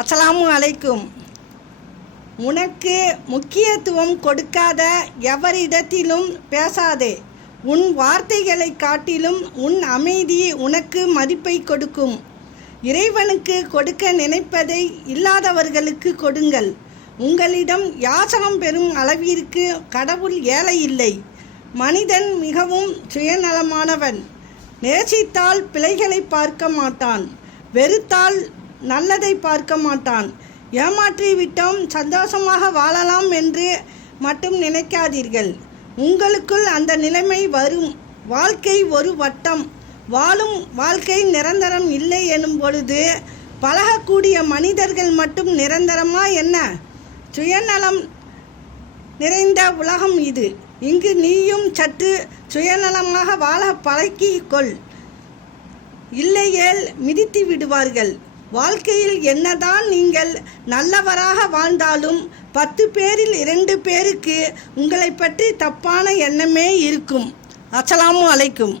அஸ்ஸலாமு அலைக்கும். உனக்கு முக்கியத்துவம் கொடுக்காத எவரிடத்திலும் பேசாதே. உன் வார்த்தைகளை காட்டிலும் உன் அமைதி உனக்கு மதிப்பை கொடுக்கும். இறைவனுக்கு கொடுக்க நினைப்பதை இல்லாதவர்களுக்கு கொடுங்கள். உங்களிடம் யாசகம் பெறும் அளவிற்கு கடவுள் ஏழை இல்லை. மனிதன் மிகவும் சுயநலமானவன். நேசித்தால் பிழைகளை பார்க்க மாட்டான், வெறுத்தால் நல்லதை பார்க்க மாட்டான். ஏமாற்றிவிட்டோம், சந்தோஷமாக வாழலாம் என்று மட்டும் நினைக்காதீர்கள். உங்களுக்குள் அந்த நிலைமை வரும். வாழ்க்கை ஒரு வட்டம். வாழும் வாழ்க்கை நிரந்தரம் இல்லை எனும் பொழுது பழகக்கூடிய மனிதர்கள் மட்டும் நிரந்தரமா என்ன? சுயநலம் நிறைந்த உலகம் இது. இங்கு நீயும் சற்று சுயநலமாக வாழ பழக்கிக்கொள். இல்லையேல் மிதித்து விடுவார்கள். வாழ்க்கையில் என்னதான் நீங்கள் நல்லவராக வாழ்ந்தாலும் 10 பேரில் 2 பேருக்கு உங்களை பற்றி தப்பான எண்ணமே இருக்கும். அஸ்ஸலாமு அலைக்கும்.